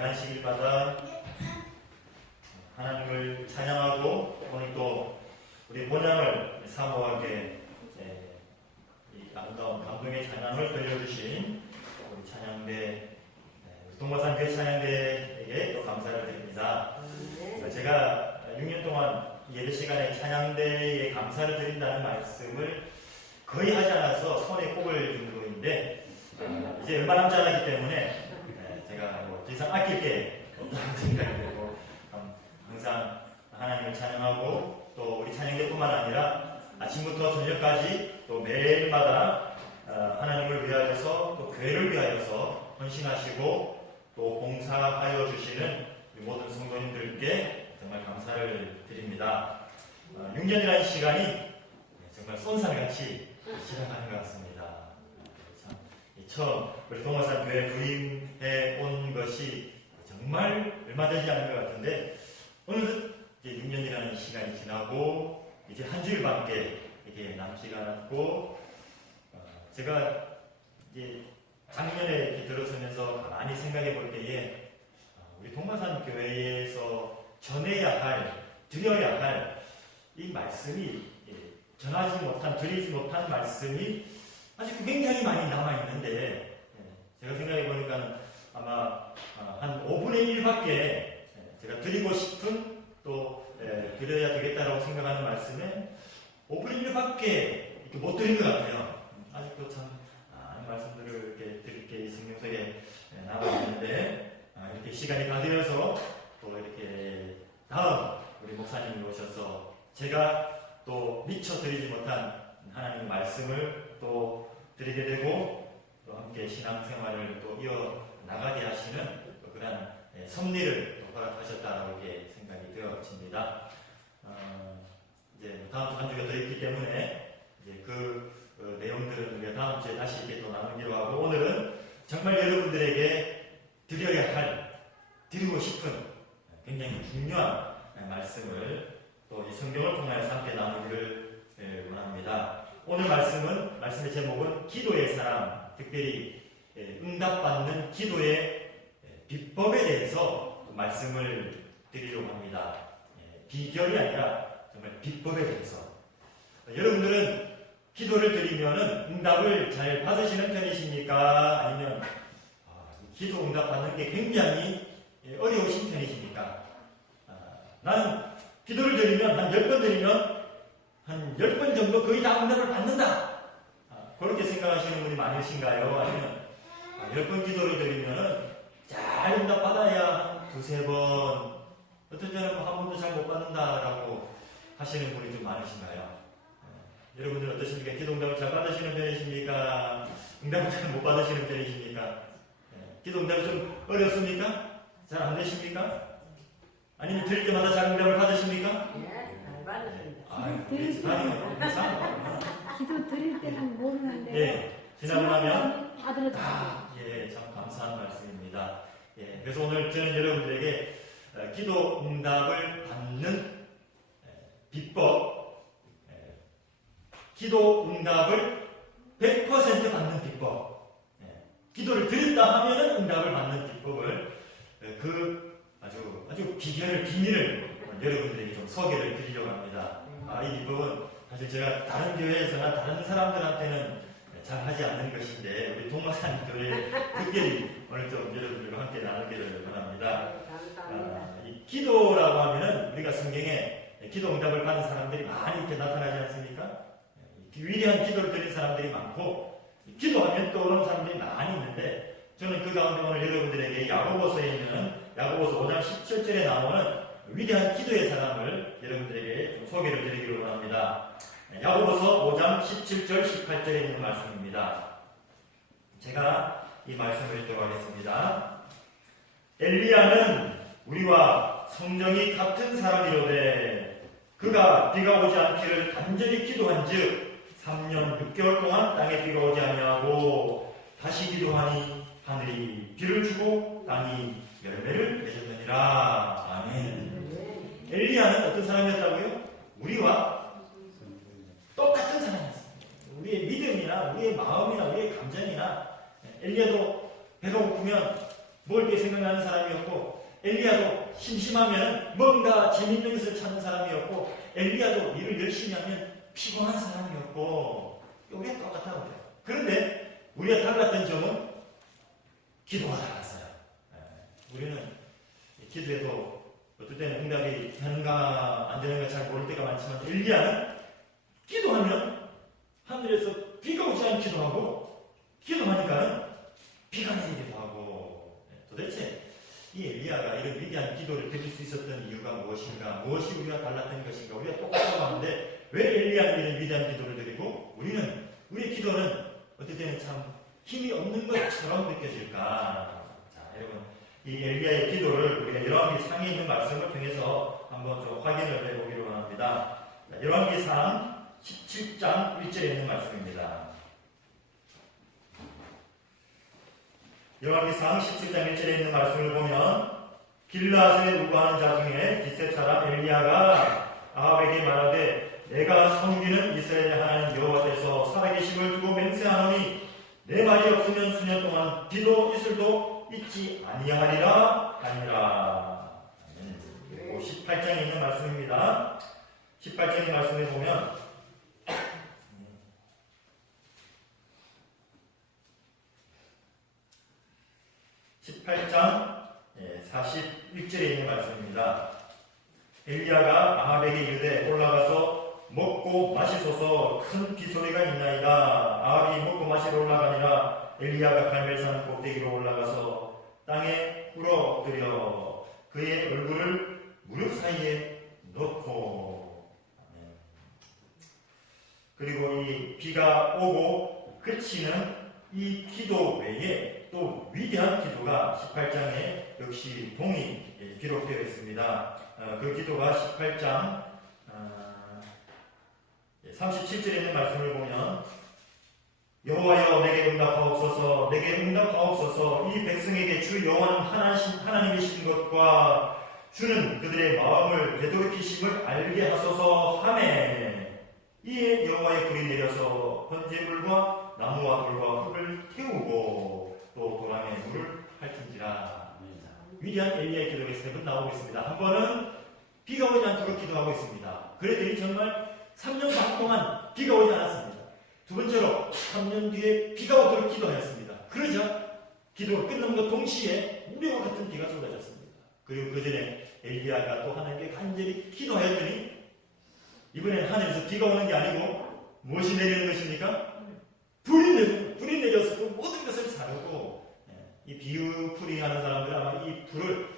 안식일마다 하나님을 찬양하고 오늘 또 우리 본향을 사모하게 이 아름다운 감동의 찬양을 들려주신 우리 찬양대 동마산 교회 찬양대에게 또 감사를 드립니다. 제가 6년 동안 예배 시간에 찬양대에 감사를 드린다는 말씀을 거의 하지 않아서 손에 꼽을 정도인데 이제 얼마 남지 않았기 때문에 제가 더 이상 아낄 게 없다는 생각이 들고 항상 하나님을 찬양하고 또 우리 찬양대뿐만 아니라 아침부터 저녁까지 또 매일마다 하나님을 위하여서 또 교회를 위하여서 헌신하시고 또 봉사하여 주시는 모든 성도님들께 정말 감사를 드립니다. 6년이라는 시간이 정말 쏜살같이 지나가는 것 같습니다. 참, 처음 우리 동화산 교회 부임해 온 것이 정말 얼마 되지 않은 것 같은데 어느덧 이제 6년이라는 시간이 지나고 이제 한 주일밖에 이게 남지가 않았고 제가 이제 작년에 이렇게 들어서면서 많이 생각해 볼 때에 우리 동화산 교회에서 전해야 할, 드려야 할 이 말씀이 전하지 못한, 드리지 못한 말씀이 아직 굉장히 많이 남아있는데 제가 생각해 보니까 아마 한 5분의 1밖에 제가 드리고 싶은 또 드려야 되겠다라고 생각하는 말씀에 5분의 1밖에 이렇게 못 드린 것 같아요. 아직도 참 많은 말씀들을 이렇게 드릴 게 이 성경석에 남아있는데 이렇게 시간이 다 되어서 또 이렇게 다음 우리 목사님이 오셔서 제가 또 미처 드리지 못한 하나님의 말씀을 또 드리게 되고 또 함께 신앙생활을 또 이어나가게 하시는 또 그런 섭리를 또 허락하셨다라고 이렇게 생각이 되어집니다. 이제 다음 주 한 주가 더 있기 때문에 이제 그 내용들은 우리가 다음 주에 다시 이렇게 또 나누기로 하고 오늘은 정말 여러분들에게 드려야 할, 드리고 싶은 굉장히 중요한 말씀을 또 이 성경을 통하여서 함께 나누기를 원합니다. 오늘 말씀의 제목은 기도의 사랑, 특별히 응답받는 기도의 비법에 대해서 말씀을 드리려고 합니다. 비결이 아니라 정말 비법에 대해서. 여러분들은 기도를 드리면은 응답을 잘 받으시는 편이십니까? 아니면 기도 응답 받는 게 굉장히 어려우신 편이십니까? 나는 기도를 드리면 한 10번 드리면 한 10번 정도 거의 다 응답을 받는다. 그렇게 생각하시는 분이 많으신가요? 아니면 10번 기도를 드리면 잘 응답 받아야 한 두세 번, 어떤 때는 한 번도 잘 못 받는다라고 하시는 분이 좀 많으신가요? 여러분들은 어떠십니까? 기도 응답을 잘 받으시는 편이십니까? 응답을 잘 못 받으시는 편이십니까? 기도 응답이 좀 어렵습니까? 잘 안 되십니까? 아니면 드릴 때마다 잘 응답을 받으십니까? 네, 잘 받으십니다. 기도 드릴 때는 모르는데 예, 지나고 나면 다 들어주세요. 예, 참 감사한 말씀입니다. 예, 그래서 오늘 저는 여러분들에게 기도 응답을 받는 비법, 기도 응답을 100% 받는 비법, 기도를 드렸다 하면은 응답을 받는 비법을 아주 비밀을 여러분들에게 좀 소개를 드리려고 합니다. 이 비법은 사실 제가 다른 교회에서나 다른 사람들한테는 잘 하지 않는 것인데 우리 동마산 교회 특별히 오늘 좀 여러분들과 함께 나누기를 원합니다. 이 기도라고 하면은 우리가 성경에 기도 응답을 받은 사람들이 많이 이렇게 나타나지 않습니까? 위대한 기도를 드린 사람들이 많고 기도하면 떠오르는 사람들이 많이 있는데 저는 그 가운데 오늘 여러분들에게 야고보서에 있는 야고보서 5장 17절에 나오는 위대한 기도의 사람을 여러분들에게 좀 소개를 드리기로 합니다. 야고보서 5장 17절 18절에 있는 말씀입니다. 제가 이 말씀을 읽도록 하겠습니다. 엘리야는 우리와 성정이 같은 사람이로되 그가 비가 오지 않기를 간절히 기도한즉 3년 6개월 동안 땅에 비가 오지 아니하고 다시 기도하니 하늘이 비를 주고 땅이 열매를 맺었느니라. 아멘. 엘리야는 어떤 사람이었다고요? 우리와 똑같은 사람이었습니다. 우리의 믿음이나 우리의 마음이나 우리의 감정이나 엘리야도 배가 고프면 먹을 게 생각나는 사람이었고, 엘리야도 심심하면 뭔가 재밌는 것을 찾는 사람이었고, 엘리야도 일을 열심히 하면 피곤한 사람이었고, 우리가 똑같다고 해요. 그런데 우리가 달랐던 점은 기도가 달랐어요. 우리는 기도해도 어떨 때는 응답이 되는가 안 되는가 잘 모를 때가 많지만, 엘리야는 기도하면 하늘에서 비가 오지 않기도 하고, 기도하니까는 비가 내리기도 하고. 도대체 이 엘리야가 이런 위대한 기도를 드릴 수 있었던 이유가 무엇인가? 무엇이 우리가 달랐던 것인가? 우리가 똑같다고 하는데 왜 엘리야는 이런 위대한 기도를 드리고 우리의 기도는 어떨 때는 참 힘이 없는 것처럼 느껴질까? 자, 여러분, 이 엘리야의 기도를 우리가 열왕기 상에 있는 말씀을 통해서 한번 좀 확인을 해보기로 합니다. 열왕기상 17장 1절에 있는 말씀입니다. 열왕기상 17장 1절에 있는 말씀을 보면, 길르앗에 우거하는 자 중에 깃셉 사람 엘리야가 아합에게 말하되 내가 섬기는 이스라엘의 하나님 여호와께서 살아계심을 두고 맹세하노니 내 말이 없으면 수년 동안 비도 이슬도 있지 아니하리라 하니라. 18장에 있는 말씀입니다. 18장의 말씀에 보면 18장 41절에 있는 말씀입니다. 엘리야가 아합에게 이르되 올라가서 먹고 마시소서, 큰 비소리가 있나이다. 아합이 먹고 마시러 올라가니라. 엘리야가 갈멜산 꼭대기로 올라가서 땅에 꿇어엎드려 그의 얼굴을 무릎 사이에 넣고. 그리고 이 비가 오고 그치는 이 기도 외에 또 위대한 기도가 18장에 역시 동이 기록되어 있습니다. 그 기도가 18장 37절에 있는 말씀을 보면, 여호와여 내게 응답하옵소서, 내게 응답하옵소서. 이 백성에게 주 여호와는 하나님이신 것과 주는 그들의 마음을 되돌이키심을 알게 하소서 하매, 이에 여호와의 불이 내려서 번제물과 나무와 돌과 흙을 태우고 또 도랑에 물을 핥은지라. 위대한 엘리야의 기도가 세 번 나오고 있습니다. 한 번은 비가 오지 않도록 기도하고 있습니다. 그랬더니 정말 3년 반 동안 비가 오지 않았습니다. 두 번째로 3년 뒤에 비가 오도록 기도하였습니다. 그러자 기도가 끝남과 동시에 우리와 같은 비가 쏟아졌습니다. 그리고 그 전에 엘리야가 또 하나님께 간절히 기도하였더니 이번엔 하늘에서 비가 오는 게 아니고 무엇이 내리는 것입니까? 불이 내려서 그 모든 것을 사르고. 이 비유풀이 하는 사람들은 아마 이 불을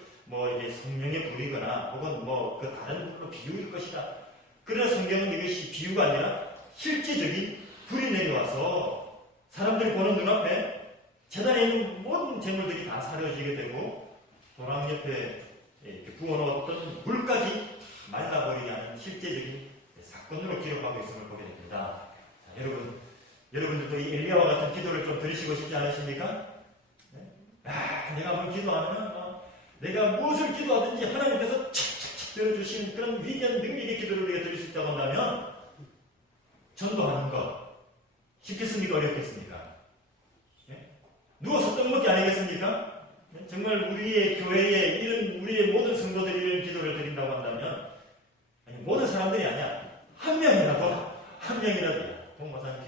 이게 성령의 불이거나 혹은 그 다른 불로 비유일 것이다. 그러나 성경은 이것이 비유가 아니라 실제적인 불이 내려와서 사람들이 보는 눈앞에 재단에 있는 모든 재물들이 다 사려지게 되고 도랑 옆에 부어놓았던 물까지 말라버리게 하는 실제적인 사건으로 기록하고 있음을 보게 됩니다. 자, 여러분들도 이 엘리야와 같은 기도를 좀 들으시고 싶지 않으십니까? 내가 뭘 기도하면 내가 무엇을 기도하든지 하나님께서 착착착 들어주시는 그런 위대한 능력의 기도를 우리가 드릴 수 있다고 한다면, 전도하는 것 쉽겠습니까? 어렵겠습니까? 누워서 떡 먹기 아니겠습니까? 정말 우리의 교회에 이런 우리의 모든 성도들이 이런 기도를 드린다고 한다면, 모든 사람들이 아니야, 한 명이라도 동마산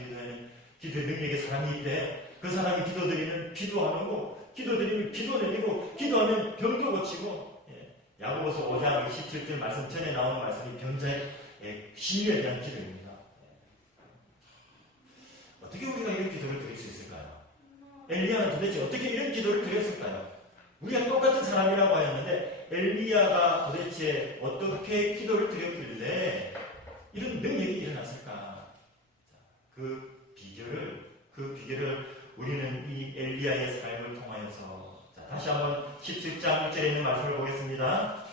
기도의 능력의 사람이 있대. 그 사람이 기도드리면 비도 안 오고, 기도드리면 비도 내리고, 기도하면 병도 고치고. 야고보서 5장 27절 말씀 전에 나오는 말씀이 병자의 신유에 대한 기도입니다. 어떻게 우리가 이런 기도를 드릴 수 있을까요? 엘리야는 도대체 어떻게 이런 기도를 드렸을까요? 우리가 똑같은 사람이라고 하였는데 엘리야가 도대체 어떻게 기도를 드렸길래 이런 능력이 일어났을까? 그 비결을 우리는 이 엘리야의 삶을 통하여서, 다시 한번 17장 1절에 있는 말씀을 보겠습니다.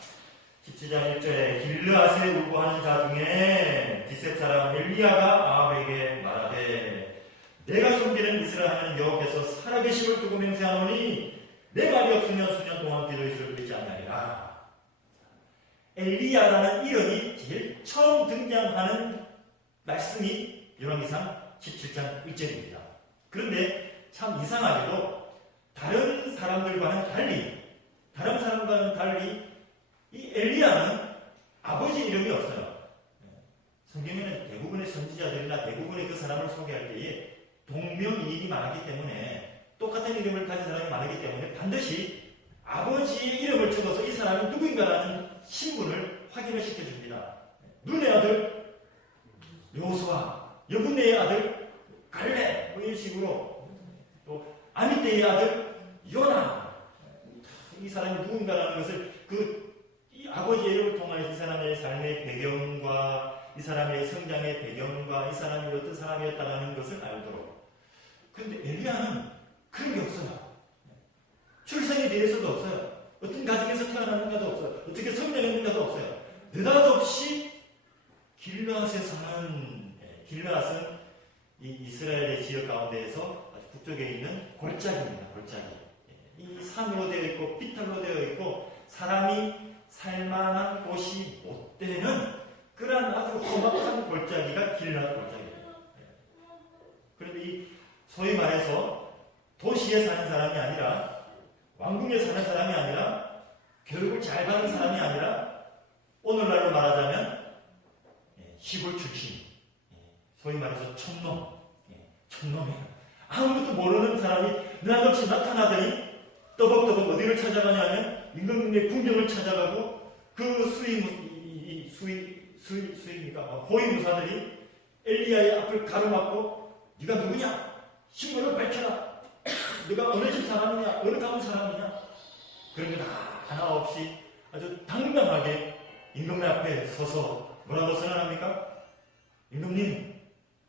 17장 1절에 길르앗에 우거하는 자 중에 깃셉 사람 엘리야가 아합에게 말하되 내가 섬기는 이스라엘 하나님 여호와께서 살아계심을 두고 맹세하노니 내 말이 없으면 수년 동안 비도 이슬도 있지 아니하리라. 엘리야라는 이름이 제일 처음 등장하는 말씀이 열왕기상 17장 1절입니다. 그런데 참 이상하게도 다른 사람들과는 달리 이 엘리야는 아버지 이름이 없어요. 성경에는 대부분의 선지자들이나 대부분의 그 사람을 소개할 때에 동명이인이 많았기 때문에 똑같은 이름을 가진 사람이 많았기 때문에 반드시 아버지의 이름을 적어서 이 사람이 누구인가라는 신분을 확인을 시켜줍니다. 눈의 아들 요수아, 여분네의 아들 갈렙, 뭐 이런 식으로 또 아미떼의 아들 요나, 이 사람이 누군가라는 것을 이 아버지의 이름을 통하여 이 사람의 삶의 배경과 이 사람의 성장의 배경과 이 사람이 어떤 사람이었다는 것을 알도록. 그런데 엘리야는 그런 게 없어요. 출생에 대해서도 없어요. 어떤 가정에서 태어났는가도 없어요. 어떻게 성장했는가도 없어요. 느닷없이 길앗에 사는, 길앗은 이 이스라엘의 지역 가운데에서 아주 북쪽에 있는 골짜기입니다. 골짜기. 이 산으로 되어 있고 비탈로 되어 있고 사람이 살만한 곳이 못 되는 그런 아주 험악한 골짜기가 길앗 골짜기예요. 그런데 이 소위 말해서 도시에 사는 사람이 아니라 왕궁에 사는 사람이 아니라 교육을 잘 받은 사람이 아니라 오늘날로 말하자면 시골 출신, 소위 말해서 촌놈이에요. 아무것도 모르는 사람이 느닷없이 나타나더니 떠벅떠벅 어디를 찾아가냐면 임금님의 궁정을 찾아가고 그 수입니까? 호위무사들이 엘리야의 앞을 가로막고 네가 누구냐? 신분을 밝혀라. 네가 어느 집 사람이냐? 어느 가문 사람이냐? 그런 거 하나 없이 아주 당당하게 임금님 앞에 서서 뭐라고 선언합니까? 임금님,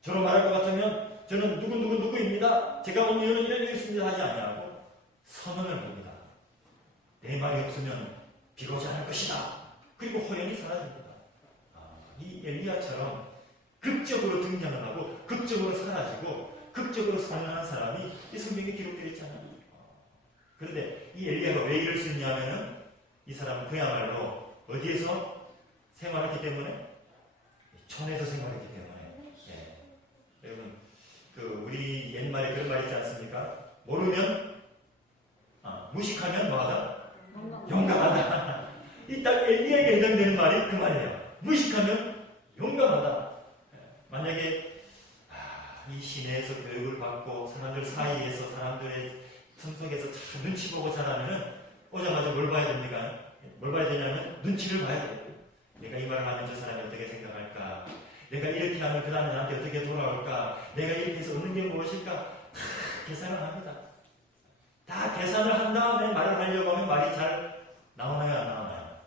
저로 말할 것 같으면 저는 누구입니다. 제가 온 이유는 이런 게 있습니다. 하지 아니하고 선언을 합니다. 내 말이 없으면 비로지 않을 것이다. 그리고 호연이 사라집니다. 이 엘리야처럼 극적으로 등장을 하고 극적으로 사라지고 극적으로 살아나는 사람이 이 성경에 기록되어 있잖아요. 그런데 이 엘리야가 왜 이럴 수 있냐면은 이 사람은 그야말로 어디에서 생활했기 때문에 촌에서 생활했기 때문에. 여러분 우리 옛말에 그런 말 있지 않습니까? 모르면 무식하면 뭐하다? 용감하다. 이 딱 엘리야에게 해당되는 말이 그 말이에요. 무식하면 용감하다. 만약에 이 시내에서 교육을 받고 사람들 사이에서 사람들의 틈 속에서 참 눈치 보고 자라면은 오자마자 뭘 봐야 됩니까? 뭘 봐야 되냐면 눈치를 봐야 돼요. 내가 이 말을 하면 저 사람이 어떻게 생각할까? 내가 이렇게 하면 그 다음에 나한테 어떻게 돌아올까? 내가 이렇게 해서 얻는 게 무엇일까? 다 계산을 합니다. 다 계산을 한 다음에 말을 하려고 하면 말이 잘 나오나요? 안 나오나요?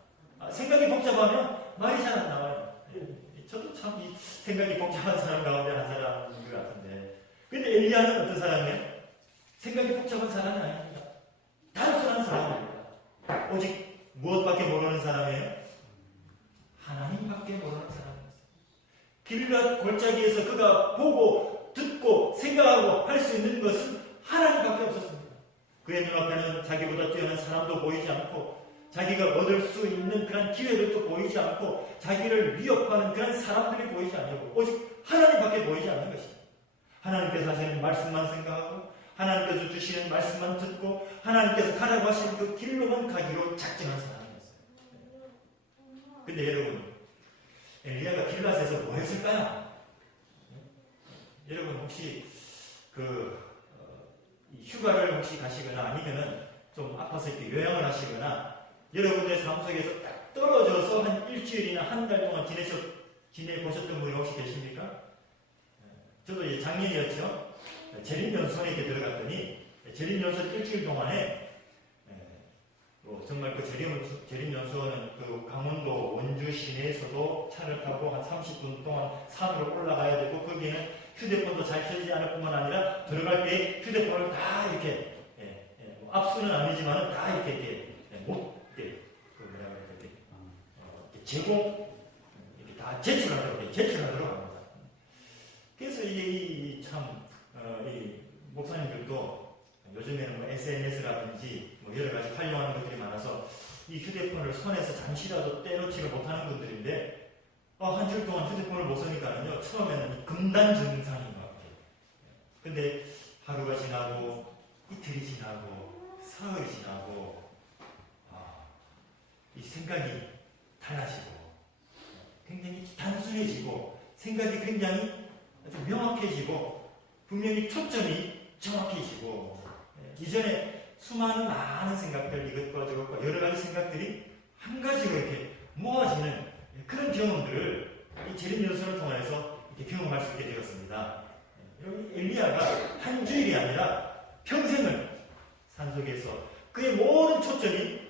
생각이 복잡하면 말이 잘 안 나와요. 저도 참 이 생각이 복잡한 사람 가운데 한 사람인 것 같은데. 근데 엘리야는 어떤 사람이에요? 생각이 복잡한 사람이 아닙니다. 단순한 사람입니다. 오직 무엇밖에 모르는 사람이에요? 하나님밖에 모르는 사람이었어요. 길앗 골짜기에서 그가 보고 듣고 생각하고 할 수 있는 것은 하나님밖에 없었습니다. 그의 눈앞에는 자기보다 뛰어난 사람도 보이지 않고 자기가 얻을 수 있는 그런 기회들도 보이지 않고 자기를 위협하는 그런 사람들이 보이지 않고 오직 하나님밖에 보이지 않는 것입니다. 하나님께서 하시는 말씀만 생각하고 하나님께서 주시는 말씀만 듣고 하나님께서 가라고 하시는 그 길로만 가기로 작정한 사람이었어요. 근데 여러분, 엘리야가 길앗에서 뭐 했을까요? 여러분 혹시 휴가를 혹시 가시거나 아니면은 좀 아파서 이렇게 요양을 하시거나 여러분의 삶 속에서 딱 떨어져서 한 일주일이나 한 달 동안 지내보셨던 분이 혹시 계십니까? 저도 이제 작년이었죠. 재림연수원에 이렇게 들어갔더니 재림연수원 일주일 동안에 정말 그 재림연수원은 그 강원도 원주 시내에서도 차를 타고 한 30분 동안 산으로 올라가야 되고 거기에는 휴대폰도 잘 켜지지 않을 뿐만 아니라 들어갈 때 휴대폰을 다 이렇게 압수는 아니지만 다 이렇게 제공 이렇게 다 제출하도록 합니다. 그래서 이 목사님들도 요즘에는 뭐 SNS라든지 뭐 여러 가지 활용하는 것들이 많아서 이 휴대폰을 손에서 잠시라도 떼놓지를 못하는 분들인데 한 주일 동안 휴대폰을 못 쓰니까는요 처음에는 금단 증상인 것 같아요. 근데 하루가 지나고 이틀이 이틀이 지나고 사흘이 지나고 이 생각이 달라지고 굉장히 단순해지고 생각이 굉장히 아주 명확해지고 분명히 초점이 정확해지고 이전에 수많은 많은 생각들 이것과 저것과 여러 가지 생각들이 한 가지로 이렇게 모아지는 그런 경험들을 이 재림연설을 통해서 이렇게 경험할 수 있게 되었습니다. 여러분 엘리야가 한 주일이 아니라 평생을 산속에서 그의 모든 초점이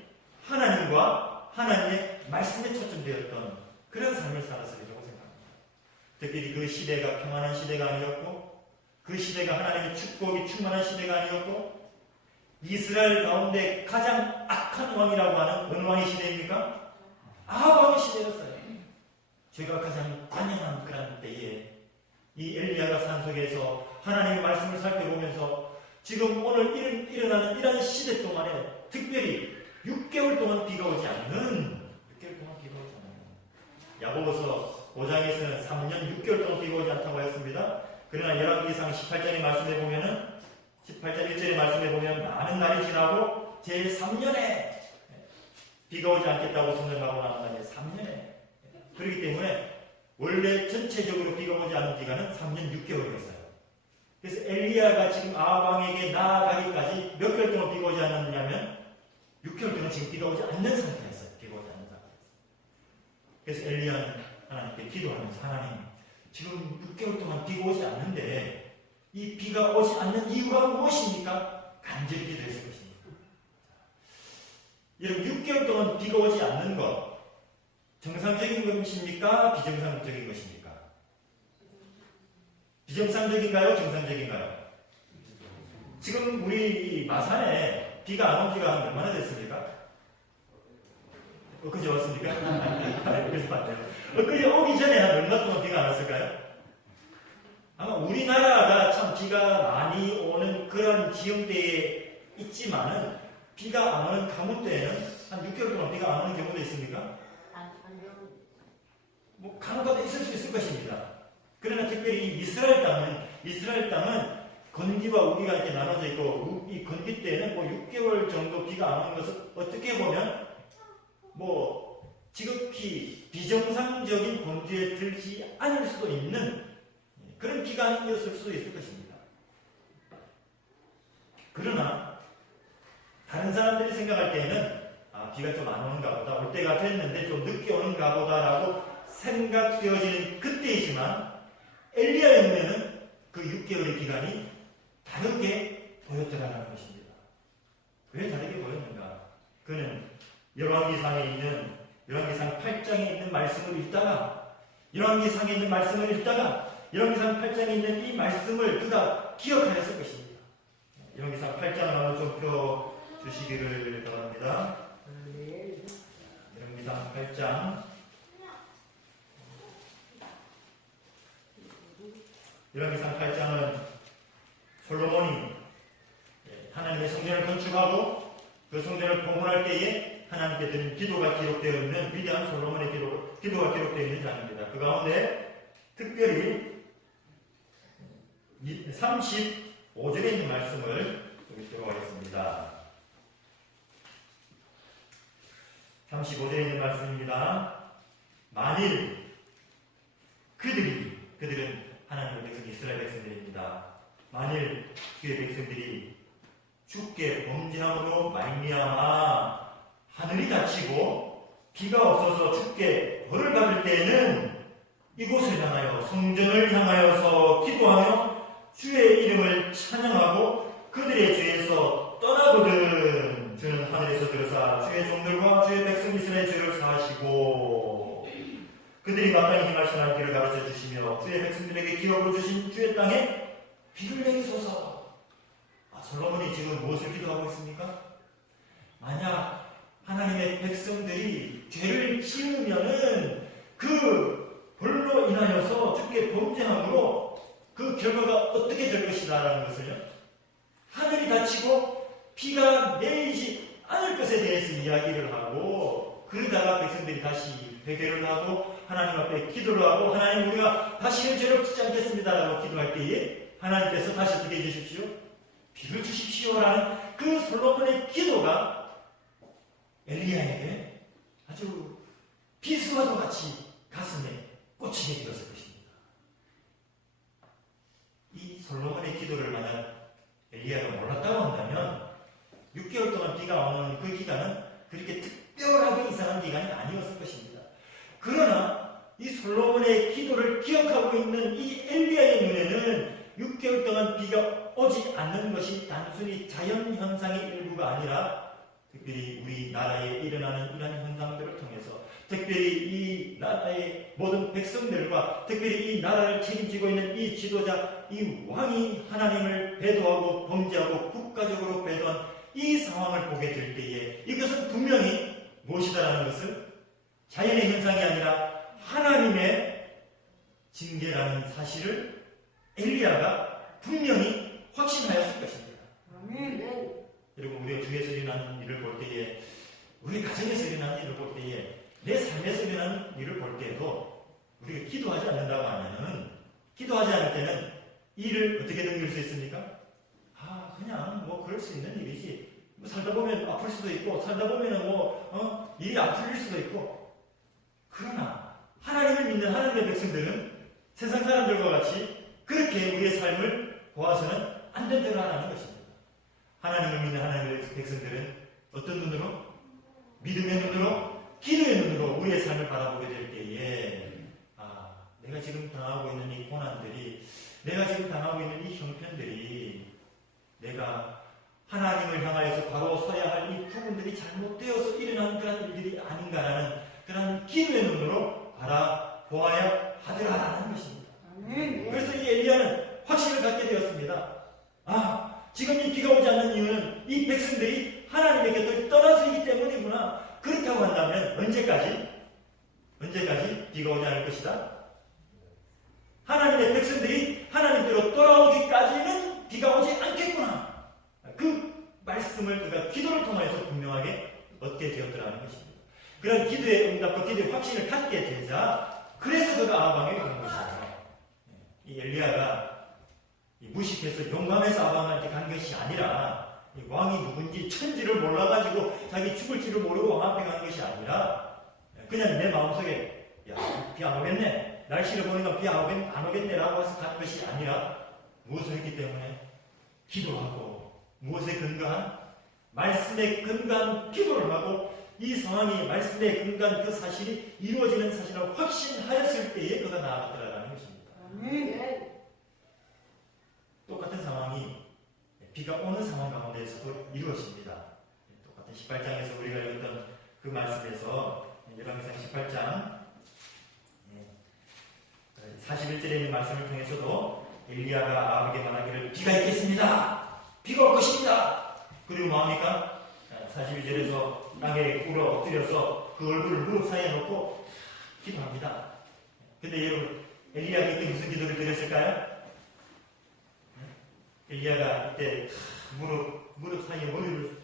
하나님과 하나님의 말씀에 초점되었던 그런 삶을 살았으리라고 생각합니다. 특별히 그 시대가 평안한 시대가 아니었고 그 시대가 하나님의 축복이 충만한 시대가 아니었고 이스라엘 가운데 가장 악한 왕이라고 하는 어느 왕의 시대입니까? 아합 왕의 시대였어요. 제가 가장 관영한 그런 때에 이 엘리야가 산속에서 하나님의 말씀을 살펴보면서 지금 오늘 일어나는 이런 시대 동안에 특별히 6개월 동안 비가 오지 않는 야고보서 5장에서는 3년 6개월 동안 비가 오지 않다고 했습니다. 그러나 열왕기상 18장의 말씀에 보면은 18장 1절의 말씀에 보면 많은 날이 지나고 제3년에 비가 오지 않겠다고 선언하고 나면 3년에 그렇기 때문에 원래 전체적으로 비가 오지 않는 기간은 3년 6개월이었어요. 그래서 엘리야가 지금 아합 왕에게 나아가기까지 몇 개월 동안 비가 오지 않았느냐면 6개월 동안 지금 비가 오지 않는 상태였어요. 비가 오지 않는 상태였어요. 그래서 엘리야는 하나님께 기도하면서 하나님 지금 6개월 동안 비가 오지 않는데 이 비가 오지 않는 이유가 무엇입니까? 간절히 기도했을 것입니다. 여러분 6개월 동안 비가 오지 않는 것 정상적인 것입니까? 비정상적인 것입니까? 비정상적인가요? 정상적인가요? 지금 우리 마산에 비가 안 온 지가 얼마나 됐습니까? 엊그제 왔습니까? 엊그제 왔네요. 엊그제 오기 전에 한 얼마 동안 비가 안 왔을까요? 아마 우리나라가 참 비가 많이 오는 그런 지형대에 있지만은 비가 안 오는 강원도에는 한 6개월 동안 비가 안 오는 경우도 있습니까? 뭐 간혹가다 있을 수 있을 것입니다. 그러나 특별히 이스라엘 땅은 건기와 우기가 이렇게 나눠져 있고 이 건기 때에는 뭐 6개월 정도 비가 안 오는 것을 어떻게 보면 뭐 지극히 비정상적인 범주에 들지 않을 수도 있는 그런 기간이었을 수도 있을 것입니다. 그러나 다른 사람들이 생각할 때에는 비가 좀 안 오는가 보다, 올 때가 됐는데 좀 늦게 오는가 보다라고 생각되어지는 그때이지만 엘리야의 눈에는 그 6개월의 기간이 다르게 보였더라는 것입니다. 왜 다르게 보였는가? 그는 열왕기상 8장에 있는 말씀을 읽다가 열왕기상에 있는 말씀을 읽다가 열왕기상 8장에 있는 이 말씀을 그가 기억하였을 것입니다. 열왕기상 8장을 한번 좀 펴주시기를 바랍니다. 열왕기상 8장 열왕기상 8장은 솔로몬이 하나님의 성전을 건축하고 그 성전을 봉헌할 때에 하나님께 드린 기도가 기록되어 있는 위대한 솔로몬의 기도가 기록되어 있는 장입니다. 그 가운데 특별히 35절에 있는 말씀을 보도록 하겠습니다. 35절에 있는 말씀입니다. 만일 그들은 하나님의 백성 이스라엘 백성들입니다. 만일 주의 백성들이 주께 범죄함으로 말미암아 하늘이 닫히고 비가 없어서 주께 벌을 받을 때에는 이곳을 향하여 성전을 향하여서 기도하며 주의 이름을 찬양하고 그들의 죄에서 떠나거든 주는 하늘에서 들으사 주의 종들과 주의 백성 이스라엘 죄를 사하시고 그들이 마땅히 행할 선한 길을 가르쳐 주시며 주의 백성들에게 기업을 주신 주의 땅에 비를 내리소서. 솔로몬이 지금 무엇을 기도하고 있습니까? 만약 하나님의 백성들이 죄를 지으면은 그 벌로 인하여서 주께 범죄함으로 그 결과가 어떻게 될 것이다라는 것을요. 하늘이 닫히고 비가 내리지 않을 것에 대해서 이야기를 하고 그러다가 백성들이 다시 회개를 하고 하나님 앞에 기도를 하고 하나님 우리가 다시는 죄를 짓지 않겠습니다라고 기도할 때에 하나님께서 다시 어떻게 해주십시오? 비를 주십시오라는 그 솔로몬의 기도가 엘리야에게 아주 비수와도 같이 가슴에 꽂히게 되었을 것입니다. 이 솔로몬의 기도를 만약 엘리야가 몰랐다고 한다면 6개월 동안 비가 오는 그 기간은 그렇게 특별하게 이상한 기간이 아니었을 것입니다. 그러나 이 솔로몬의 기도를 기억하고 있는 이 엘리야의 눈에는 6개월 동안 비가 오지 않는 것이 단순히 자연현상의 일부가 아니라 특별히 우리나라에 일어나는 이러한 현상들을 통해서 특별히 이 나라의 모든 백성들과 특별히 이 나라를 책임지고 있는 이 지도자, 이 왕이 하나님을 배도하고 범죄하고 국가적으로 배도한 이 상황을 보게 될 때에 이것은 분명히 무엇이다라는 것을 자연의 현상이 아니라 하나님의 징계라는 사실을 엘리야가 분명히 확신하였을 것입니다. 아멘. 여러분, 우리가 주에서 일어나는 일을 볼 때에, 우리 가정에서 일어나는 일을 볼 때에, 내 삶에서 일어나는 일을 볼 때에도 우리가 기도하지 않는다고 하면은, 기도하지 않을 때는 이 일을 어떻게 넘길 수 있습니까? 그냥 뭐 그럴 수 있는 일이지. 뭐 살다 보면 아플 수도 있고, 살다 보면은 일이 안 풀릴 수도 있고. 그러나 하나님을 믿는 하나님의 백성들은 세상 사람들과 같이 그렇게 우리의 삶을 보아서는 안 된다라는 것입니다. 하나님을 믿는 하나님의 백성들은 어떤 눈으로? 믿음의 눈으로, 기도의 눈으로 우리의 삶을 바라보게 될 때에 내가 지금 당하고 있는 이 고난들이, 내가 지금 당하고 있는 이 형편들이 내가 하나님을 향하여서 바로 서야 할 이 부분들이 잘못되어서 일어난 그런 일들이 아닌가라는 그런 기도의 눈으로 바라보아야 하더라라는 것입니다. 그래서 이 엘리야는 확신을 갖게 되었습니다. 지금 이 비가 오지 않는 이유는 이 백성들이 하나님의 곁을 떠나서이기 때문이구나. 그렇다고 한다면 언제까지 비가 오지 않을 것이다? 하나님의 백성들이 하나님께로 돌아오기까지는 비가 오지 않겠구나. 그 말씀을 그가 기도를 통해서 분명하게 얻게 되었더라는 것입니다. 그런 기도의 응답과 기도의 확신을 갖게 되자, 그래서 그가 아방에 간 것이에요. 이 엘리야가 무식해서 용감해서 아방한테 간 것이 아니라, 왕이 누군지 천지를 몰라가지고 자기 죽을지를 모르고 왕 앞에 간 것이 아니라, 그냥 내 마음속에 비 안 오겠네, 날씨를 보니까 비 안 오겠네 라고 해서 간 것이 아니라, 무엇을 했기 때문에? 기도하고, 무엇에 근거한? 말씀에 근거한 기도를 하고, 이 상황이 말씀에 근거한 그 사실이 이루어지는 사실을 확신하였을 때에 그가 나아갔더라는 것입니다. 똑같은 상황이 비가 오는 상황 가운데에서도 이루어집니다. 똑같은 18장에서 우리가 읽었던 그 말씀에서 열왕기상 18장 41절에 있는 말씀을 통해서도 엘리야가 아합에게 말하기를 비가 있겠습니다. 비가 올 것입니다. 그리고 뭐합니까? 42절에서 땅에 꿇어 엎드려서 그 얼굴을 무릎 사이에 놓고 기도합니다. 근데 여러분, 엘리야가 이때 무슨 기도를 드렸을까요? 엘리야가 이때 무릎 사이에 머리를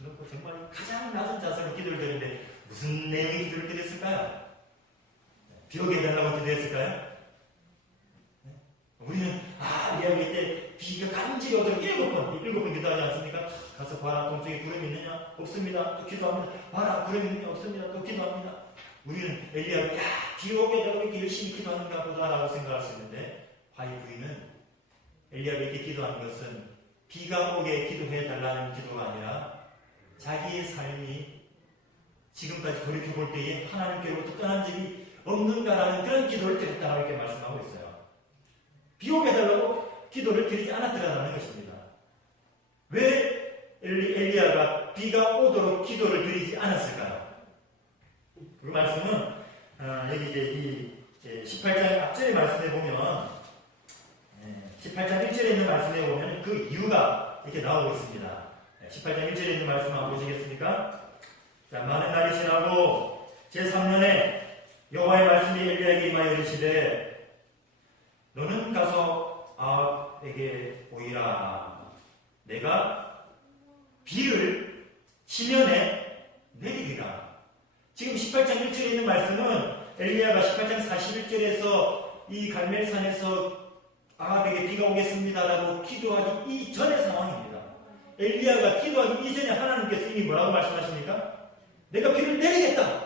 놓고 정말 가장 낮은 자세로 기도를 드렸는데 무슨 내용의 기도를 드렸을까요? 비 오게 해달라고 기도했을까요? 우리는 엘리야가 이때 비가 간지러 오도록 7번 기도하지 않습니까? 가서 봐라, 동쪽에 구름이 있느냐? 없습니다. 또 기도합니다. 봐라, 구름이 있느냐? 없습니다. 또 기도합니다. 우리는 엘리야가 비 오게 해달라고 이렇게 열심히 기도하는가 보다라고 생각할 수 있는데, 과연 우리는 엘리야가 이렇게 기도한 것은 비가 오게 기도해달라는 기도가 아니라 자기의 삶이 지금까지 돌이켜볼 때에 하나님께로부터 떠난 적이 없는가라는 그런 기도를 드렸다라고 이렇게 말씀하고 있어요. 비 오게 해달라고 기도를 드리지 않았더라는 것입니다. 왜 엘리야가 비가 오도록 기도를 드리지 않았을까요? 그 말씀은 여기 이제 이 18장 앞절의 말씀에 보면 18장 1절에 있는 말씀에 보면 그 이유가 이렇게 나오고 있습니다. 18장 1절에 있는 말씀 한번 보시겠습니까? 자, 많은 날이 지나고 제3년에 여호와의 말씀이 엘리야에게 임하여 이르시되 너는 가서 아합에게 보이라. 내가 비를 지면에 내리리라. 지금 18장 1절에 있는 말씀은 엘리야가 18장 41절에서 이 갈멜산에서 아합에게 비가 오겠습니다라고 기도하기 이전의 상황입니다. 엘리야가 기도하기 이전에 하나님께서 이미 뭐라고 말씀하십니까? 내가 비를 내리겠다.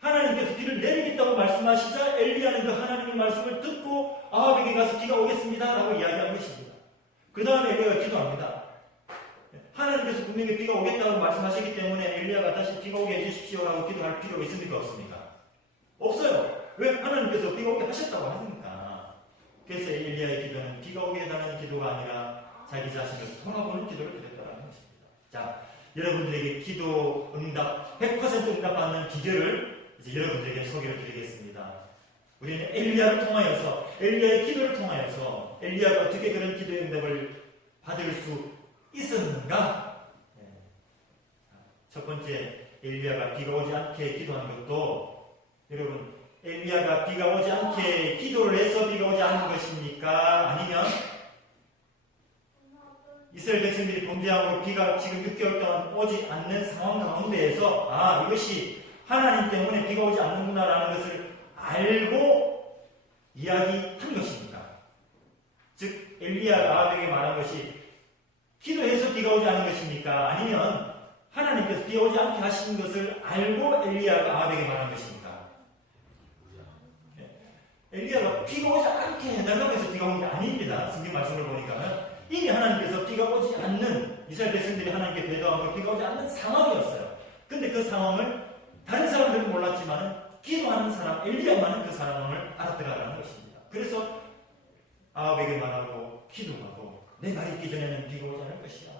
하나님께서 비를 내리겠다고 말씀하시자 엘리야는 그 하나님의 말씀을 듣고 아합에게 가서 비가 오겠습니다 라고 이야기한 것입니다. 그 다음에 엘리야가 기도합니다. 하나님께서 분명히 비가 오겠다고 말씀하시기 때문에 엘리야가 다시 비가 오게 해주십시오 라고 기도할 필요가 있습니까? 없습니까? 없어요. 왜? 하나님께서 비가 오게 하셨다고 하십니까? 그래서 엘리야의 기도는 비가 오게 해달라는 기도가 아니라 자기 자신을 돌아보는 기도를 드렸다는 것입니다. 자, 여러분들에게 기도 응답 100% 응답받는 비결을 이제 여러분들에게 소개를 드리겠습니다. 우리는 엘리야를 통하여서, 엘리야의 기도를 통하여서 엘리야가 어떻게 그런 기도의 응답을 받을 수 있었는가? 네. 첫 번째, 엘리야가 비가 오지 않게 기도하는 것도, 여러분, 엘리야가 비가 오지 않게 기도를 해서 비가 오지 않은 것입니까? 아니면 이스라엘 백성들이 범죄함으로 비가 지금 6개월 동안 오지 않는 상황 가운데에서 이것이 하나님 때문에 비가 오지 않는구나라는 것을 알고 이야기한 것입니까? 즉 엘리야가 아합에게 말한 것이 기도해서 비가 오지 않은 것입니까? 아니면 하나님께서 비가 오지 않게 하신 것을 알고 엘리야가 아합에게 말한 것입니까? 엘리야가 비가 오지 않게 해달라고 해서 비가 온 게 아닙니다. 성경 말씀을 보니까 이미 하나님께서 비가 오지 않는, 이스라엘 백성들이 하나님께 배도하고 비가 오지 않는 상황이었어요. 근데 그 상황을 다른 사람들은 몰랐지만 기도하는 사람, 엘리야만은 그 상황을 알았더라라는 것입니다. 그래서 아합에게 말하고 기도하고 내 말이 있기 전에는 비가 오지 않을 것이야.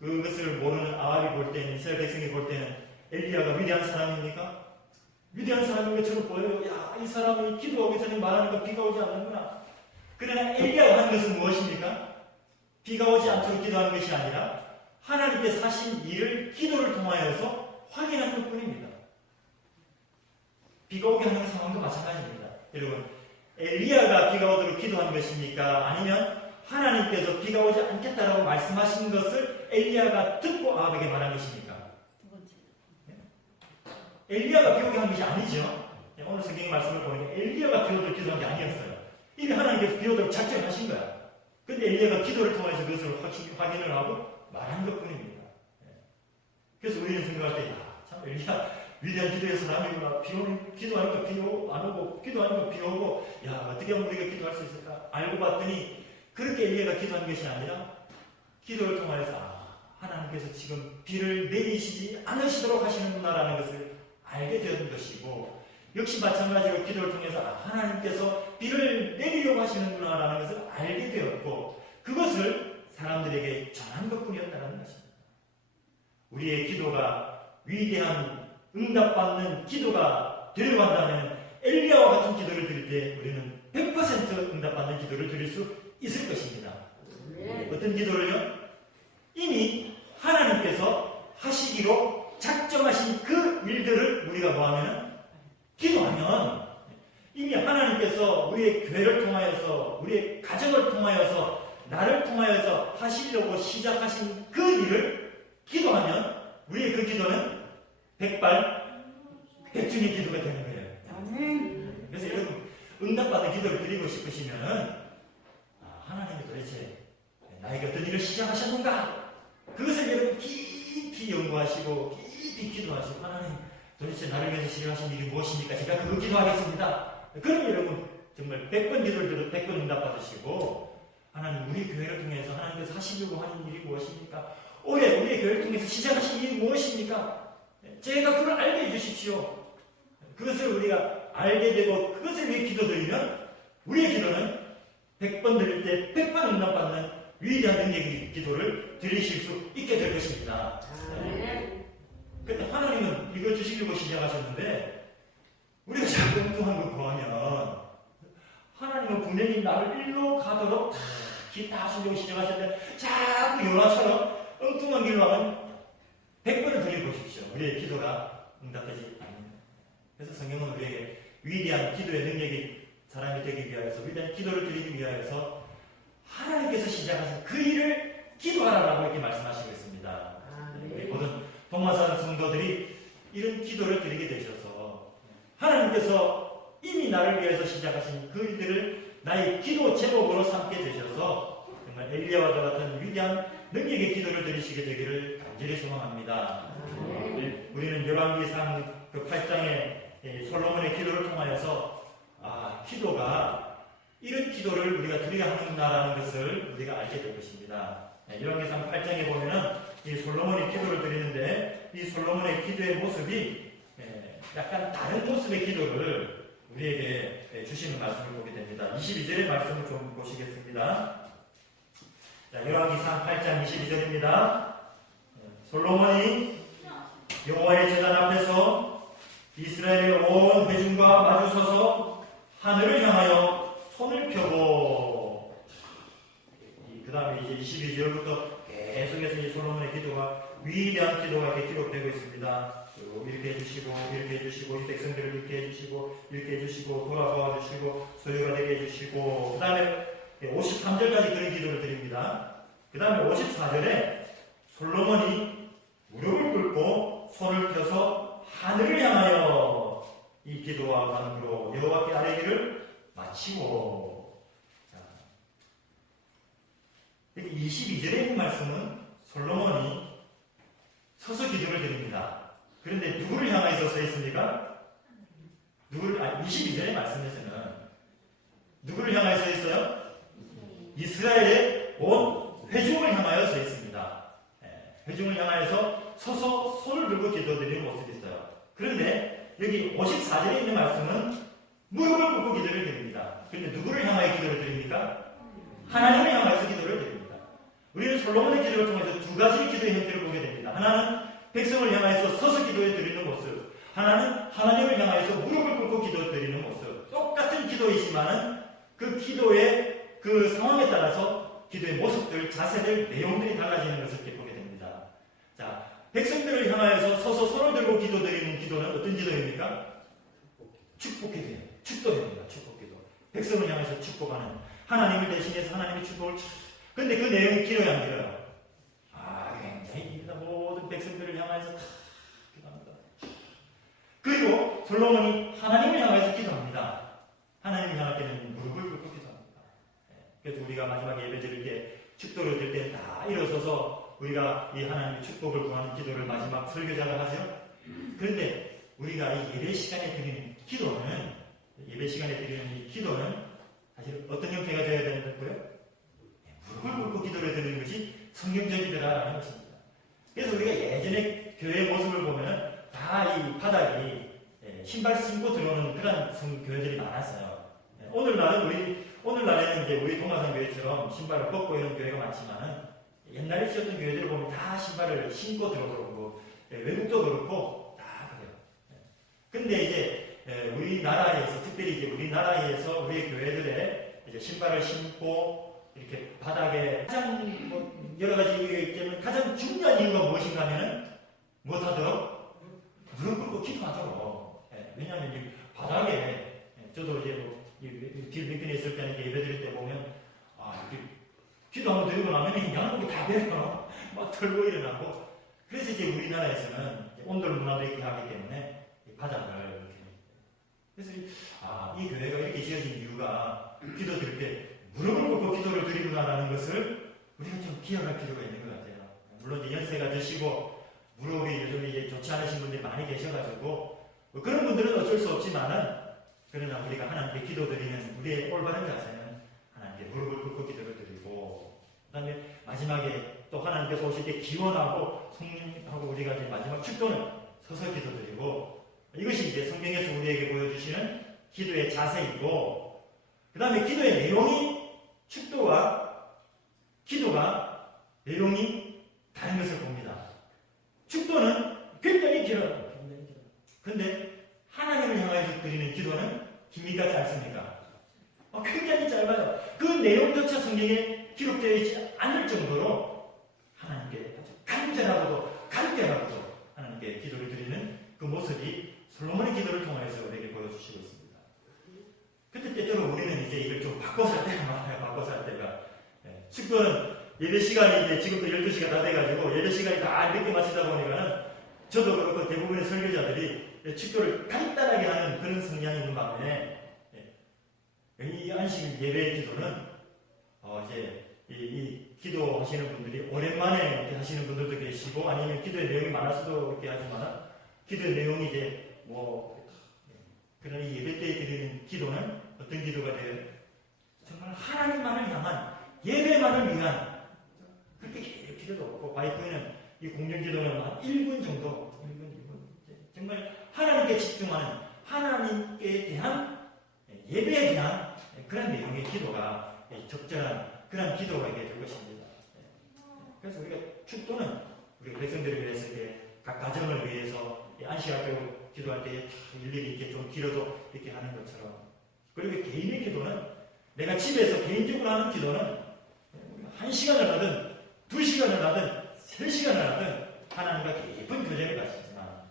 그것을 모르는 아합이 볼 때는, 이스라엘 백성이 볼 때는 엘리야가 위대한 사람입니까? 위대한 사람인 것처럼 보여요. 야, 이 사람이 기도하기 전에 말하니까 비가 오지 않는구나. 그러나 엘리야가 하는 것은 무엇입니까? 비가 오지 않도록 기도하는 것이 아니라 하나님께서 하신 일을 기도를 통하여서 확인하는 것뿐입니다. 비가 오게 하는 상황도 마찬가지입니다. 여러분, 엘리야가 비가 오도록 기도하는 것입니까? 아니면 하나님께서 비가 오지 않겠다라고 말씀하신 것을 엘리야가 듣고 아합에게 말한 것입니까? 두 번째. 엘리야가 비 오게 한 것이 아니죠. 오늘 성경 말씀을 보니까 엘리야가 비 오도록 기도한 게 아니었어요. 이미 하나님께서 비 오도록 작정하신 거야. 근데 엘리야가 기도를 통해서 그것을 확인을 하고 말한 것 뿐입니다. 그래서 우리는 생각할 때, 참 엘리야 위대한 기도의 사람이구나. 비 오는, 기도하니까 비 안 오고, 기도하니까 비 오고, 어떻게 하면 우리가 기도할 수 있을까? 알고 봤더니, 그렇게 엘리야가 기도한 것이 아니라, 기도를 통하여서, 하나님께서 지금 비를 내리시지 않으시도록 하시는구나라는 것을 알게 된 것이고, 역시 마찬가지로 기도를 통해서 하나님께서 비를 내리려고 하시는구나라는 것을 알게 되었고, 그것을 사람들에게 전한 것뿐이었다는 것입니다. 우리의 기도가 위대한 응답받는 기도가 되려고 한다면 엘리야와 같은 기도를 드릴 때 우리는 100% 응답받는 기도를 드릴 수 있을 것입니다. 어떤 기도를요? 이미 하나님께서 하시기로 작정하신 그 일들을 우리가 뭐하면 기도하면 이미 하나님께서 우리의 교회를 통하여서, 우리의 가정을 통하여서, 나를 통하여서 하시려고 시작하신 그 일을 기도하면 우리의 그 기도는 백발 백중의 기도가 되는 거예요. 그래서 여러분, 응답받은 기도를 드리고 싶으시면 하나님이 도대체 나에게 어떤 일을 시작하셨는가? 그것을 여러분 깊이 연구하시고 깊이 기도하시고, 하나님 도대체 나를 위해서 시작하신 일이 무엇입니까? 제가 그거 기도하겠습니다. 그럼 여러분 정말 100번 기도를 들어도 100번 응답받으시고, 하나님 우리 교회를 통해서 하나님께서 하시려고 하는 일이 무엇입니까? 올해 우리의 교회를 통해서 시작하신 일이 무엇입니까? 제가 그걸 알게 해주십시오. 그것을 우리가 알게 되고 그것을 위해 기도드리면 우리의 기도는 100번 드릴 때 100번 응답받는 위대한 능력의 기도를 드리실 수 있게 될 것입니다. 그런데 하나님은 이걸 주시려고 시작하셨는데 우리가 자꾸 엉뚱한 걸 구하면 하나님은 분명히 나를 일로 가도록 다 하시려고 시작하셨는데 자꾸 요나처럼 엉뚱한 길로 하면 100번을 드려보십시오. 우리의 기도가 응답되지 않습니다. 그래서 성경은 우리에게 위대한 기도의 능력이 사람이 되기 위하여서, 위대한 기도를 드리기 위하여서 하나님께서 시작하신 그 일을 기도하라라고 이렇게 말씀하시고 있습니다. 우리 모든 동마산 성도들이 이런 기도를 드리게 되셔서 하나님께서 이미 나를 위해서 시작하신 그 일들을 나의 기도 제목으로 삼게 되셔서 정말 엘리야와 같은 위대한 능력의 기도를 드리시게 되기를 간절히 소망합니다. 우리는 열왕기상 그 8장의 솔로몬의 기도를 통하여서 기도가 이런 기도를 우리가 드려야 하는구나라는 것을 우리가 알게 될 것입니다. 열왕기상 8장에 보면은 이 솔로몬이 기도를 드리는데 이 솔로몬의 기도의 모습이 약간 다른 모습의 기도를 우리에게 주시는 말씀을 보게 됩니다. 22절의 말씀을 좀 보시겠습니다. 열왕기상 8장 22절입니다. 솔로몬이 여호와의 제단 앞에서 이스라엘의 온 회중과 마주서서 하늘을 향하여 손을 펴고, 그 다음에 이제 22절부터 계속해서 이 솔로몬의 기도가 위대한 기도가 이렇게 기록되고 있습니다. 이렇게 해주시고, 이렇게 해주시고, 이 백성들을 이렇게 해주시고, 이렇게 해주시고, 돌아보아 주시고, 소유가 되게 해주시고, 그 다음에 53절까지 그런 기도를 드립니다. 그 다음에 54절에 솔로몬이 무릎을 꿇고 손을 펴서 하늘을 향하여 이 기도와 간구로 여호와께 아뢰기를 마치고, 22절에 있는 말씀은 솔로몬이 서서 기도를 드립니다. 그런데 누구를 향해서 서 있습니까? 22절의 말씀에서는 누구를 향하여 서 있어요? 이스라엘의 온 회중을 향하여 서 있습니다. 회중을 향하여서 서서 손을 들고 기도드리는 모습이 있어요. 그런데 여기 54절에 있는 말씀은 무릎을 꿇고 기도를 드립니다. 그런데 누구를 향하여 기도를 드립니까? 하나님을 향하여서 기도를 드립니다. 우리는 솔로몬의 기도를 통해서 두 가지 기도의 형태를 보게 됩니다. 하나는 백성을 향하여서 서서 기도해 드리는 모습, 하나는 하나님을 향하여서 무릎을 꿇고 기도 드리는 모습. 똑같은 기도이지만은 그 기도의 그 상황에 따라서 기도의 모습들, 자세들, 내용들이 달라지는 것을 이렇게 보게 됩니다. 자, 백성들을 향하여서 서서 손을 들고 기도 드리는 기도는 어떤 기도입니까? 축복 기도예요. 축도입니다. 축복 기도. 백성을 향해서 축복하는, 하나님을 대신해서 하나님의 축복을. 근데 그 내용이 길어야 안 길어요? 굉장히 깁니다. 모든 백성들을 향해서 다 기도합니다. 그리고 솔로몬이 하나님을 향해서 기도합니다. 하나님을 향할 때는 무릎을 꿇고 기도합니다. 그래서 우리가 마지막에 예배 드릴 때, 축도를 드릴 때 다 일어서서 우리가 이 하나님의 축복을 구하는 기도를 마지막 설교자가 하죠. 그런데 우리가 이 예배 시간에 드리는 기도는, 예배 시간에 드리는 이 기도는 사실 어떤 형태가 되어야 되는 거예요? 무릎을 꿇고 기도를 드리는 것이 성경적이더라라는 것입니다. 그래서 우리가 예전에 교회의 모습을 보면은 다 이 바닥이 신발 신고 들어오는 그런 교회들이 많았어요. 오늘날에는 이제 우리 동화산 교회처럼 신발을 벗고 이런 교회가 많지만은 옛날에 있었던 교회들을 보면 다 신발을 신고 들어오고, 외국도 그렇고 다 그래요. 근데 이제 우리나라에서, 특별히 이제 우리나라에서 우리 교회들의 이제 신발을 신고 이렇게 바닥에 가장 여러 가지 이유가 있기 때문에 가장 중요한 이유가 무엇인가 하면은 무엇하도록? 무릎 꿇고 기도하도록. 왜냐하면 이 바닥에, 저도 이제 길 밑에 있을 때는 예배 드릴 때 보면 이렇게 기도 한번 드리고 나면 양복이 다 베려요. 막 털고 일어나고. 그래서 이제 우리나라에서는 온돌 문화도 있게 하기 때문에 이 바닥을 이렇게. 그래서 이 교회가 이렇게 지어진 이유가 기도 드릴 때 무릎을 꿇고 기도를 드리구나라는 것을 우리가 좀 기억할 필요가 있는 것 같아요. 물론 이제 연세가 드시고 무릎이 요즘 이제 좋지 않으신 분들이 많이 계셔가지고 그런 분들은 어쩔 수 없지만은, 그러나 우리가 하나님께 기도 드리는 우리의 올바른 자세는 하나님께 무릎을 꿇고 기도를 드리고, 그 다음에 마지막에 또 하나님께서 오실 때 기원하고 성령하고 우리가 이제 마지막 축도는 서서 기도 드리고, 이것이 이제 성경에서 우리에게 보여주시는 기도의 자세이고, 그 다음에 기도의 내용이, 축도와 기도가 내용이 다른 것을 봅니다. 축도는 굉장히 길어요. 그런데 하나님을 향해서 드리는 기도는 깁니까, 짧습니까? 굉장히 짧아요. 그 내용조차 성경에 기록되어 있지 않을 정도로 하나님께 아주 간절하고도 간결하고도 하나님께 기도를 드리는 그 모습이 솔로몬의 기도를 통해서 우리에게 보여주시고 있습니다. 그때 때때로 우리는 이제 이걸 좀 바꿔서 할 때가 많아요. 바꿔서 할 때가. 축도는 예배 시간이 이제 지금부터 12시가 다 돼가지고 예배 시간이 다 늦게 마치다 보니까는 저도 그렇고 대부분의 설교자들이 축도를 간단하게 하는 그런 성향이 있는 반면에 이 안식 예배의 기도는 이제 이 기도하시는 분들이 오랜만에 이렇게 하시는 분들도 계시고 아니면 기도의 내용이 많아서도 이렇게 하지만 기도의 내용이 이제 뭐 그런 이 예배 때 드리는 기도는 어떤 기도가 돼요? 정말 하나님만을 향한 예배만을 위한 그렇게 기도도 없고 바이프에는 이 공연 기도는 한 1분 정도 1분 정말 하나님께 집중하는 하나님께 대한 예배에 대한 그런 내용의 기도가 적절한 그런 기도가 이게 될 것입니다. 그래서 우리가 축도는 우리 백성들을 위해서 각 가정을 위해서 안식학교 기도할 때 일일이 이렇게 좀 길어도 이렇게 하는 것처럼 그리고 개인의 기도는 내가 집에서 개인적으로 하는 기도는 1시간을 하든 2시간을 하든 3시간을 하든 하나님과 깊은 교제를 가지지만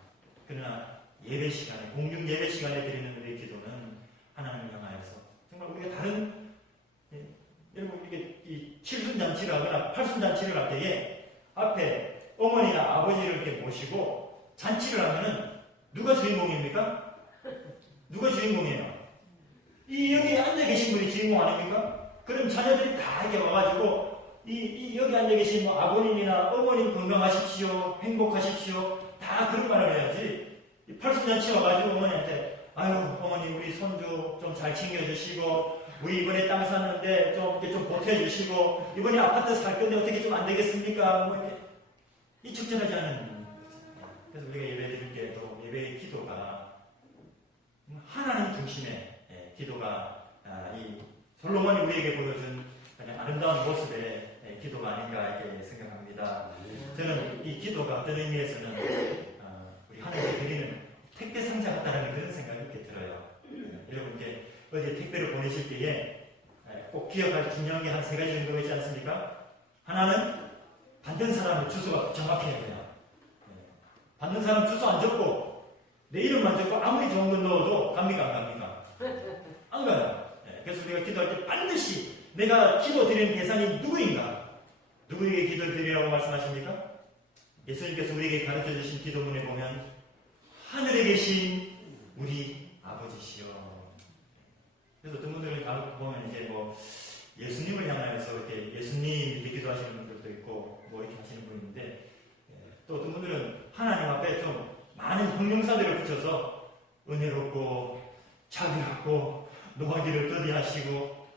그러나 예배 시간에 공중 예배 시간에 드리는 우리의 기도는 하나님을 향하여서 정말 우리가 다른 여러분 이게 이 칠순잔치를 하거나 팔순잔치를 할 때에 앞에 어머니나 아버지를 이렇게 모시고 잔치를 하면은 누가 주인공입니까? 누가 주인공이에요? 이 여기 앉아 계신 분이 주인공 아닙니까? 그럼 자녀들이 다 이렇게 와가지고 이 여기 앉아 계신 뭐 아버님이나 어머님 건강하십시오, 행복하십시오 다 그런 말을 해야지. 이 팔순잔치 와가지고 어머니한테 아유 어머니 우리 손주 좀 잘 챙겨주시고 우리 이번에 땅 샀는데 좀 이렇게 좀 보태주시고 이번에 아파트 살 건데 어떻게 좀 안 되겠습니까? 뭐 이렇게 이 적절하지 않은. 그래서 우리가 예배 드릴 때도 예배의 기도가 하나님 중심의 기도가 이 솔로몬이 우리에게 보여준 가장 아름다운 모습의 기도가 아닌가 이렇게 생각합니다. 저는 이 기도가 어떤 의미에서는 우리 하나님께 드리는 택배 상자 같다는 그런 생각이 이렇게 들어요. 여러분께 어제 택배를 보내실 때에 꼭 기억할 중요한 게 한 3가지 정도가 있지 않습니까? 하나는 받는 사람의 주소가 정확해야 돼요. 받는 사람 주소 안 적고 내 이름만 적고 아무리 좋은 건 넣어도 갑니까 안 갑니까? 안 가요. 그래서 우리가 기도할 때 반드시 내가 기도 드리는 대상이 누구인가? 누구에게 기도를 드리라고 말씀하십니까? 예수님께서 우리에게 가르쳐 주신 기도문에 보면 하늘에 계신 우리 아버지시여. 그래서 어떤 분들은 보면 이제 뭐 예수님을 향하여서 이렇게 예수님 이렇게 기도하시는 분들도 있고 뭐 이렇게 하시는 분인데 또 어떤 분들은 하나님 앞에 좀 많은 형용사들을 붙여서 은혜롭고 자비롭고 노하기를 더디하시고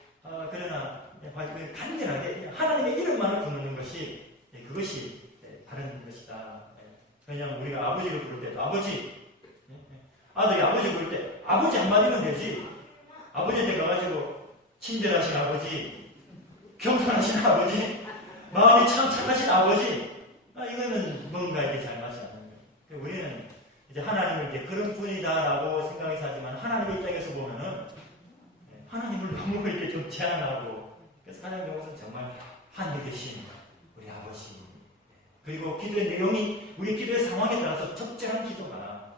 그러나 간절하게 하나님의 이름만을 부르는 것이 그것이 바른 것이다. 왜냐하면 우리가 아버지를 부를 때도 아버지 아들이 아버지 부를 때 아버지 한마디면 되지 아버지한테 가가지고 친절하신 아버지 겸손하신 아버지 마음이 참 착하신 아버지 이거는 뭔가 이게 잘 맞지 않는 거예요. 우리는 이제 하나님을 이렇게 그런 분이다라고 생각해서 하지만 하나님의 입장에서 보면은 하나님을 너무 이렇게 좀 제한하고 그래서 하나님의 것은 정말 하늘에 계신 우리 아버지 그리고 기도의 내용이 우리 기도의 상황에 따라서 적절한 기도가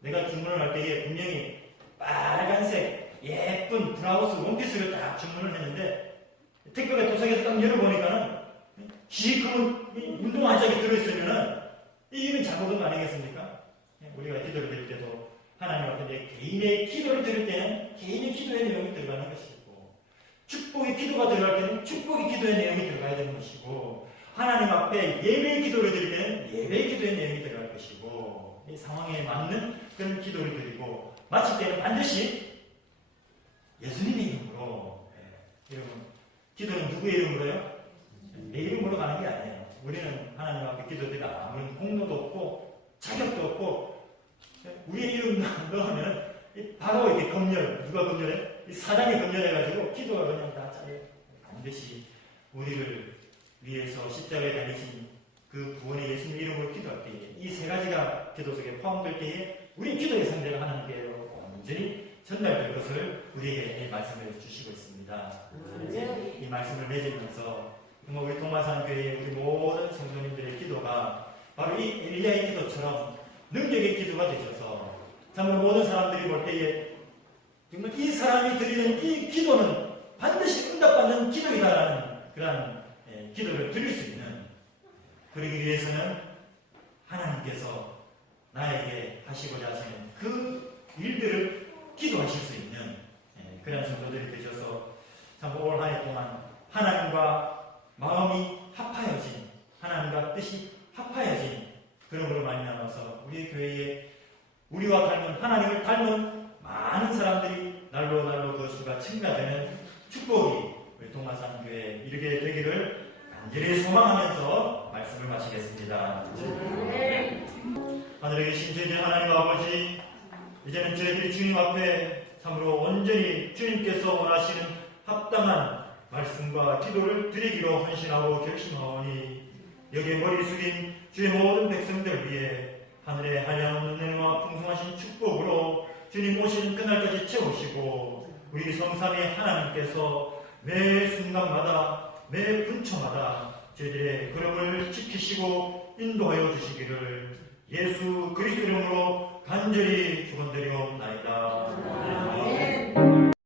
내가 주문을 할 때에 분명히 빨간색 예쁜 브라우스 원피스를 딱 주문을 했는데 택배가 도착해서 딱 열어보니까는 시커먼 운동화 한 짝이 들어있으면은 이건 잘못한 거 아니겠습니까? 우리가 기도를 드릴 때도 하나님 앞에 개인의 기도를 드릴 때는 개인의 기도의 내용이 들어가는 것이고 축복의 기도가 들어갈 때는 축복의 기도의 내용이 들어가야 되는 것이고 하나님 앞에 예배의 기도를 드릴 때는 예배의 기도의 내용이 들어갈 것이고 이 상황에 맞는 그런 기도를 드리고 마칠 때는 반드시 예수님의 이름으로 여러분 기도는 누구의 이름으로요? 내 이름으로 가는 게 아니에요. 우리는 하나님 앞에 기도드리다 아무런 공로도 없고 자격도 없고 우리의 이름 넣으면 바로 이렇게 검열 누가 검열해? 사장이 검열해가지고 기도가 그냥 다 짜요. 반드시 우리를 위해서 십자가에 달리신 그 구원의 예수님 이름으로 기도할 때에 이 3가지가 기도 속에 포함될 때에 우리 기도의 상대가 하나님께로 완전히 전달될 것을 우리에게 말씀을 주시고 있습니다. 이 말씀을 맺으면서 정말 우리 동마산교회의 우리 모든 성도님들의 기도가 바로 이 엘리야의 기도처럼 능력의 기도가 되셔서 정말 모든 사람들이 볼 때에 정말 이 사람이 드리는 이 기도는 반드시 응답받는 기도이다라는 그런 기도를 드릴 수 있는 그러기 위해서는 하나님께서 나에게 하시고자 하시는 그 일들을 기도하실 수 있는 그런 성도들이 되셔서 참 올 한 해 동안 하나님과 하나님과 마음이 합하여진, 하나님과 뜻이 합하여진 그러므로 만나서 우리 교회에 우리와 닮은, 하나님을 닮은 많은 사람들이 날로 그 수가 증가되는 축복이 우리 동화산 교회에 이르게 되기를 간절히 소망하면서 말씀을 마치겠습니다. 하늘에 계신 저희들 하나님 아버지, 이제는 저희들이 주님 앞에 참으로 온전히 주님께서 원하시는 합당한 말씀과 기도를 드리기로 헌신하고 결심하오니, 여기에 머리 숙인 주의 모든 백성들 위해 하늘의 한량없는 은혜와 풍성하신 축복으로 주님 오시는 그날까지 채우시고, 우리 성삼위 하나님께서 매 순간마다 매 분초마다 저희들의 걸음을 지키시고 인도하여 주시기를 예수 그리스도 이름으로 간절히 축원드리옵나이다.